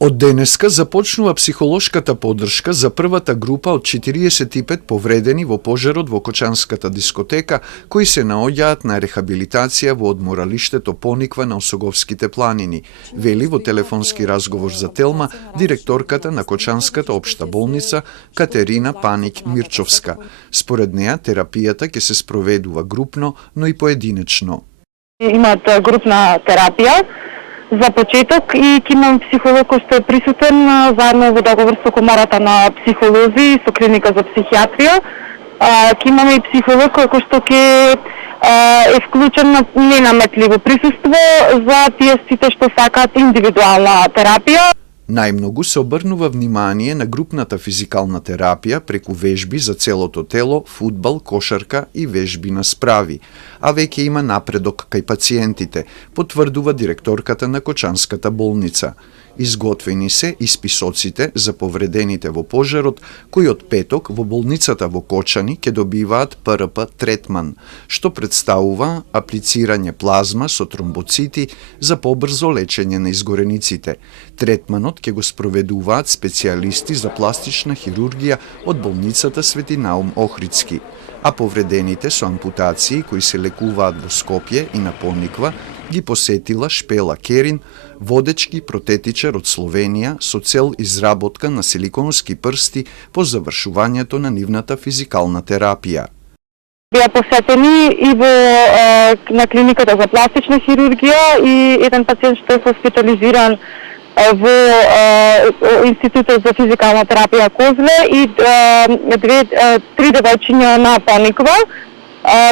Од денеска започнува психолошката поддршка за првата група од 45 повредени во пожарот во Кочанската дискотека, кои се наоѓаат на рехабилитација во одморалиштето Пониква на Осоговските планини, вели во телефонски разговор за Телма директорката на Кочанската општа болница Катерина Паник-Мирчовска. Според неа, терапијата ќе се спроведува групно, но и поединечно. Имаат групна терапија за почеток и ќе имам психолог кој што е присутен заедно во договор со комората на психолози и со клиника за психијатрија. Ќе имаме и психолог кој што ќе е вклучен на ненаметливо присуство за тие сите што сакаат индивидуална терапија. Најмногу се обрнува внимание на групната физикална терапија преку вежби за целото тело, фудбал, кошарка и вежби на справи, а веќе има напредок кај пациентите, потврдува директорката на Кочанската болница. Изготвени се и списоците за повредените во пожарот, кои од петок во болницата во Кочани ќе добиваат ПРП третман, што представува аплицирање плазма со тромбоцити за побрзо лечење на изгорениците. Третманот ќе го спроведуваат специјалисти за пластична хирургија од болницата Свети Наум Охридски, а повредените со ампутации кои се лекуваат во Скопје и на Пониква ги посетила Шпела Керин, водечки протетичар од Словенија со цел изработка на силиконски прсти по завршувањето на нивната физикална терапија. Беа посетени и на клиниката за пластична хирургија и еден пациент што е хоспитализиран во Институтот за физикална терапија Козле и три девојчиња на Пониква,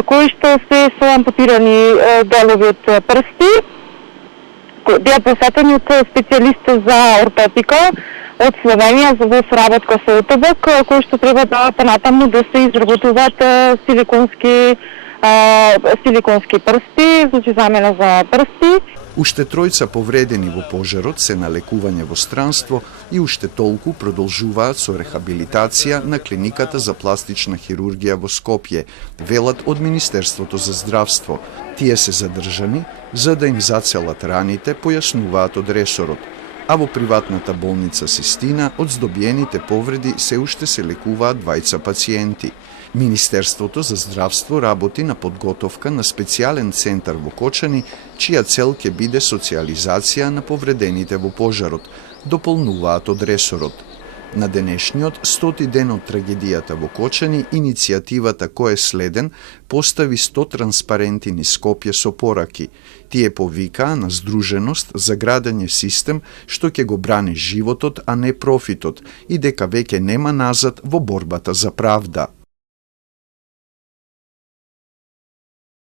кои што се со ампутирани делови од прсти. Беа посетени од специјалисти за ортопика од Словенија во соработка со ОТБК, кои што треба да понатаму да се изработуваат силиконски прсти, значи замена за прсти. Уште тројца повредени во пожарот се на лекување во странство и уште толку продолжуваат со рехабилитација на клиниката за пластична хирургија во Скопје, велат од Министерството за здравство. Тие се задржани за да им зацелат раните, појаснуваат од ресорот. А во приватната болница Систина од здобиените повреди се уште се лекуваат двајца пациенти. Министерството за здравство работи на подготовка на специјален центар во Кочани, чија цел ќе биде социјализација на повредените во пожарот, дополнуваат од ресорот. На денешниот 100-ти ден од трагедијата во Кочани, иницијативата Кој е следен постави 100 транспаренти низ Скопје со пораки. Тие повикаа на здруженост за градење систем што ќе го брани животот, а не профитот, и дека веќе нема назад во борбата за правда.